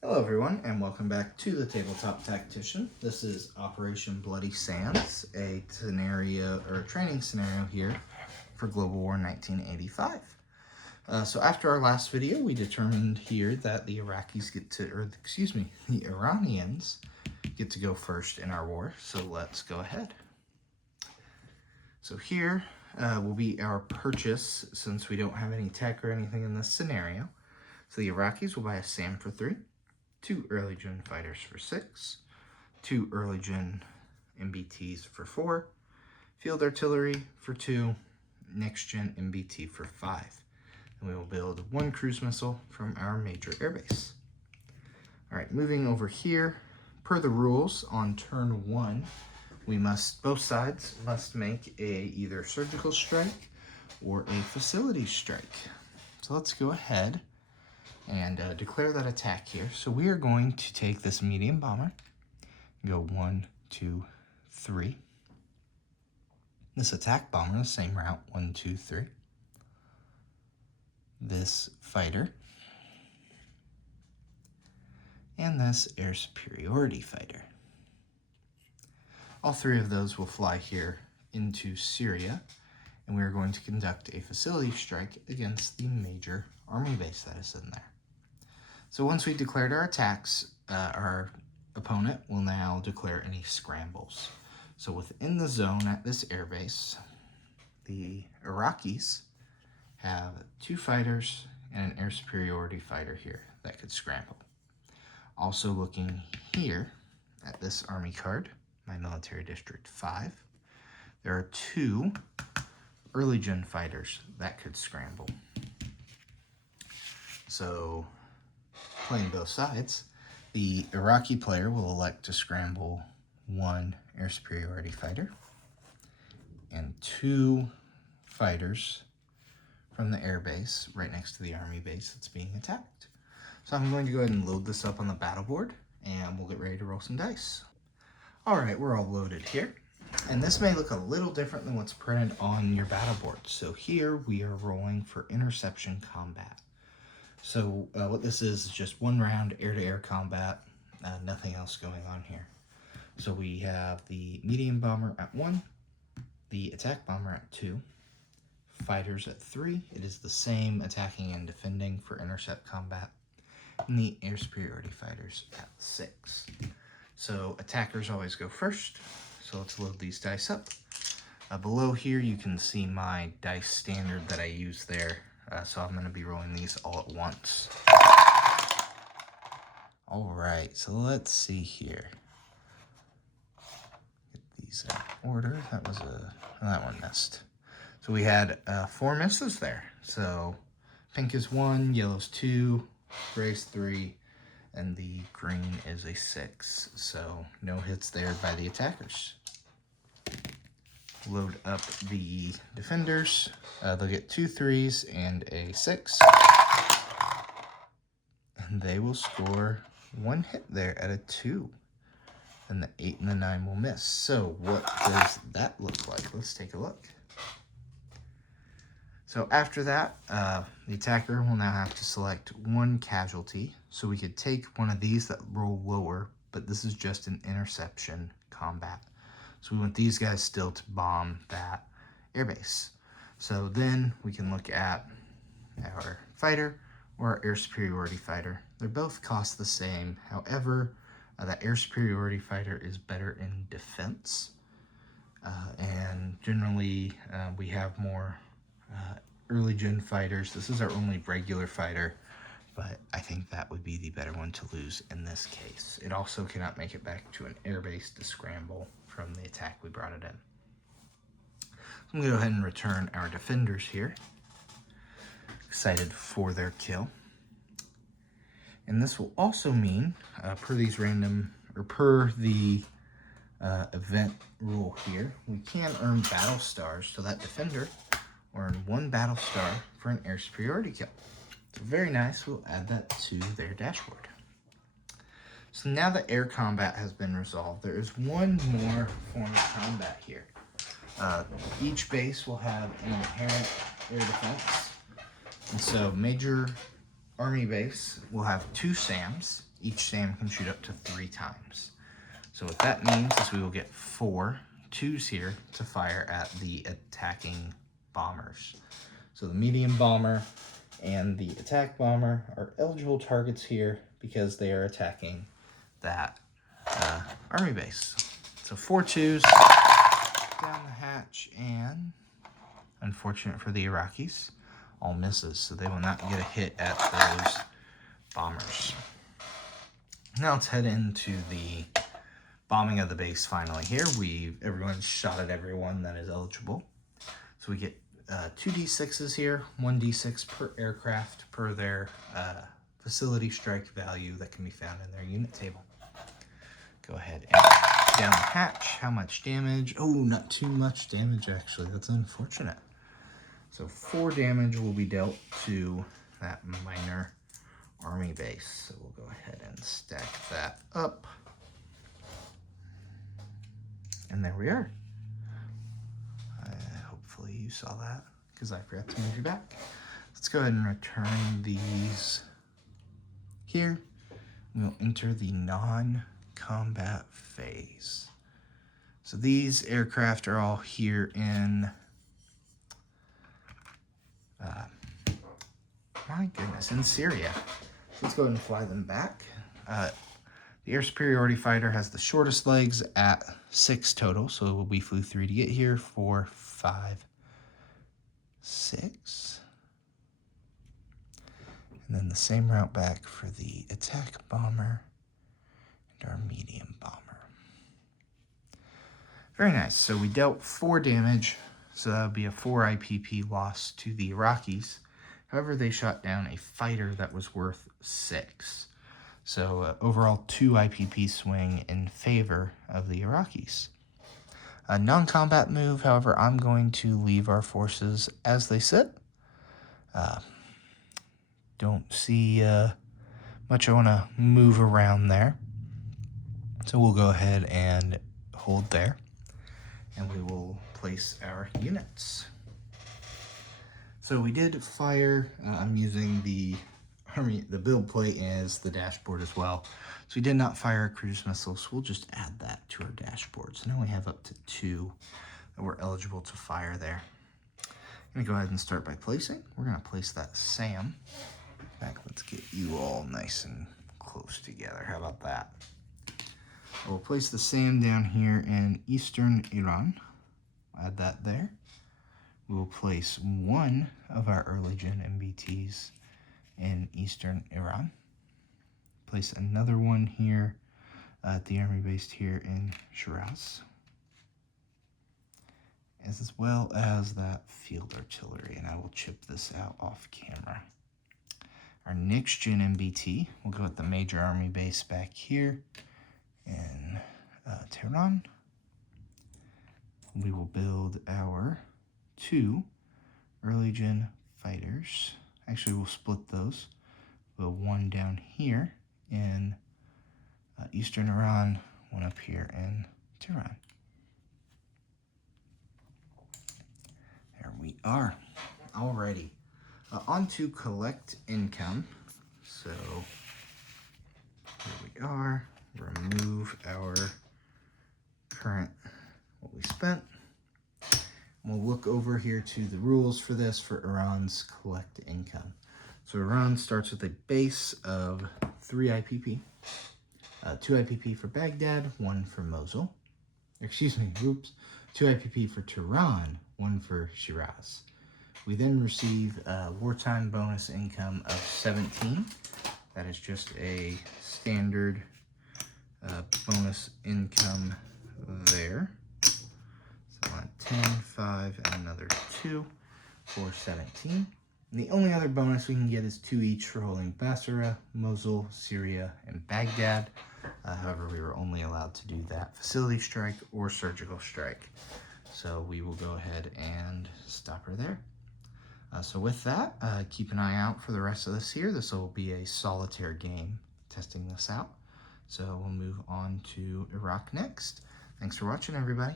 Hello everyone and welcome back to the Tabletop Tactician. This is Operation Bloody Sands, a scenario or a training scenario here for Global War 1985. So after our last video, we determined here that the Iranians get to go first in our war. So let's go ahead. So here will be our purchase since we don't have any tech or anything in this scenario. So the Iraqis will buy a SAM for 3. 2 early gen fighters for 6, 2 early gen MBTs for 4, field artillery for 2, next gen MBT for 5. And we will build 1 cruise missile from our major airbase. Alright, moving over here, per the rules on turn 1, both sides must make a either surgical strike or a facility strike. So let's go ahead and declare that attack here. So we are going to take this medium bomber, go 1, 2, 3. This attack bomber, the same route, 1, 2, 3. This fighter, and this air superiority fighter. All 3 of those will fly here into Syria, and we are going to conduct a facility strike against the major army base that is in there. So once we've declared our attacks, our opponent will now declare any scrambles. So within the zone at this airbase, the Iraqis have 2 fighters and an air superiority fighter here that could scramble. Also looking here at this army card, my military district 5, there are 2 early gen fighters that could scramble. So playing both sides, the Iraqi player will elect to scramble 1 air superiority fighter and 2 fighters from the air base right next to the army base that's being attacked. So I'm going to go ahead and load this up on the battle board and we'll get ready to roll some dice. Alright, we're all loaded here. And this may look a little different than what's printed on your battle board. So here we are rolling for interception combat. So what this is just 1 round air-to-air combat, nothing else going on here. So we have the medium bomber at 1, the attack bomber at 2, fighters at 3. It is the same attacking and defending for intercept combat, and the air superiority fighters at 6. So attackers always go first. So let's load these dice up. Below here you can see my dice standard that I use there. So I'm going to be rolling these all at once. Alright, so let's see here. Get these in order. That one missed. So we had 4 misses there. So pink is 1, yellow's 2, gray's 3, and the green is a 6. So no hits there by the attackers. Load up the defenders. They'll get 2 3s and a 6. And they will score 1 hit there at a 2. And the 8 and the 9 will miss. So what does that look like? Let's take a look. So after that, the attacker will now have to select 1 casualty. So we could take one of these that roll lower, but this is just an interception combat. So we want these guys still to bomb that airbase. So then we can look at our fighter or our air superiority fighter. They both cost the same. However, that air superiority fighter is better in defense. And generally, we have more early gen fighters. This is our only regular fighter, but I think that would be the better one to lose in this case. It also cannot make it back to an airbase to scramble from the attack we brought it in. So I'm going to go ahead and return our defenders here. Excited for their kill. And this will also mean, per the event rule here, we can earn battle stars, so that defender will earn 1 battle star for an air superiority kill. So very nice, we'll add that to their dashboard. So now that air combat has been resolved, there is 1 more form of combat here. Each base will have an inherent air defense. And so major army base will have 2 SAMs, each SAM can shoot up to 3 times. So what that means is we will get 4 2s here to fire at the attacking bombers. So the medium bomber and the attack bomber are eligible targets here because they are attacking that army base. So 4 2s down the hatch, and unfortunate for the Iraqis, all misses, so they will not get a hit at those bombers. Now let's head into the bombing of the base finally here. Everyone's shot at everyone that is eligible. So we get 2 D6s here, 1 D6 per aircraft per their facility strike value that can be found in their unit table. Go ahead and down the hatch. How much damage? Oh, not too much damage actually. That's unfortunate. So 4 damage will be dealt to that minor army base. So we'll go ahead and stack that up. And there we are. Hopefully you saw that because I forgot to move you back. Let's go ahead and return these here. We'll enter the non-combat phase. So these aircraft are all here in, my goodness, in Syria. So let's go ahead and fly them back. The air superiority fighter has the shortest legs at 6 total. So we flew 3 to get here, 4, 5, 6. And then the same route back for the attack bomber and our medium bomber. Very nice. So we dealt 4 damage. So that would be a 4 IPP loss to the Iraqis. However, they shot down a fighter that was worth 6. So overall 2 IPP swing in favor of the Iraqis. A non-combat move, however, I'm going to leave our forces as they sit. Don't see much I want to move around there. So we'll go ahead and hold there. And we will place our units. So we did fire, I'm using the build plate as the dashboard as well. So we did not fire a cruise missile, so we'll just add that to our dashboard. So now we have up to 2 that we're eligible to fire there. I'm gonna go ahead and start by placing. We're gonna place that SAM. In fact, let's get you all nice and close together. How about that? We'll place the SAM down here in eastern Iran. Add that there. We'll place 1 of our early gen MBTs in eastern Iran. Place another one here at the army base here in Shiraz, as well as that field artillery, and I will chip this out off camera. Our next gen MBT will go at the major army base back here in Tehran. We will build our 2 early gen fighters. Actually, we'll split those. We'll 1 down here in eastern Iran, 1 up here in Tehran. There we are. Alrighty. On to collect income. So here we are. Remove our current, what we spent. We'll look over here to the rules for this for Iran's collect income. So Iran starts with a base of 3 IPP, 2 IPP for Baghdad, 1 for Mosul. Excuse me, oops. 2 IPP for Tehran, 1 for Shiraz. We then receive a wartime bonus income of 17. That is just a standard bonus income there. So 10, 5, and another 2 for 17. And the only other bonus we can get is 2 each for holding Basra, Mosul, Syria, and Baghdad. However, we were only allowed to do that facility strike or surgical strike. So we will go ahead and stop her there. So with that, keep an eye out for the rest of this here. This will be a solitaire game testing this out. So we'll move on to Iraq next. Thanks for watching, everybody.